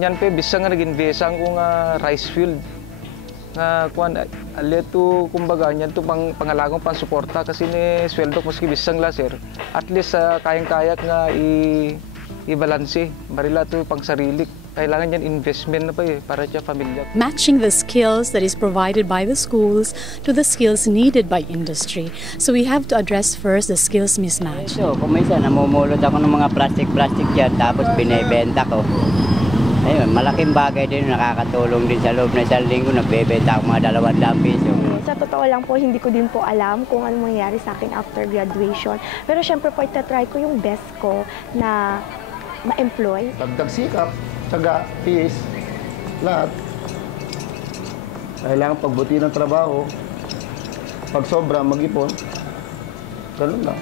Nyan pe bisa nga nag-invest ang rice field. Nga kuan aleto kumbaga nyan to pangalagong pansuporta kasi ni sweldo maski bisang la sir. At least kayang-kayak nga i-balanse. Marila to pang sarili. Kailangan yan investment na pa para sa pamilya. Matching the skills that is provided by the schools to the skills needed by industry. So we have to address first the skills mismatch. So, kung minsan namumulot ako ng mga plastic dyan tapos binibenta ko. Ayun, malaking bagay din, nakakatulong din sa loob na isang linggo, nagbebenta ako mga 200 piso. Sa totoo lang po, hindi ko din po alam kung ano mangyayari sa akin after graduation. Pero syempre po, itatry ko yung best ko na ma-employ. Dagdag sikap, tsaga, tiis, lahat. Kailangan pagbuti ng trabaho. Pag sobra, mag-ipon. Ganun lang.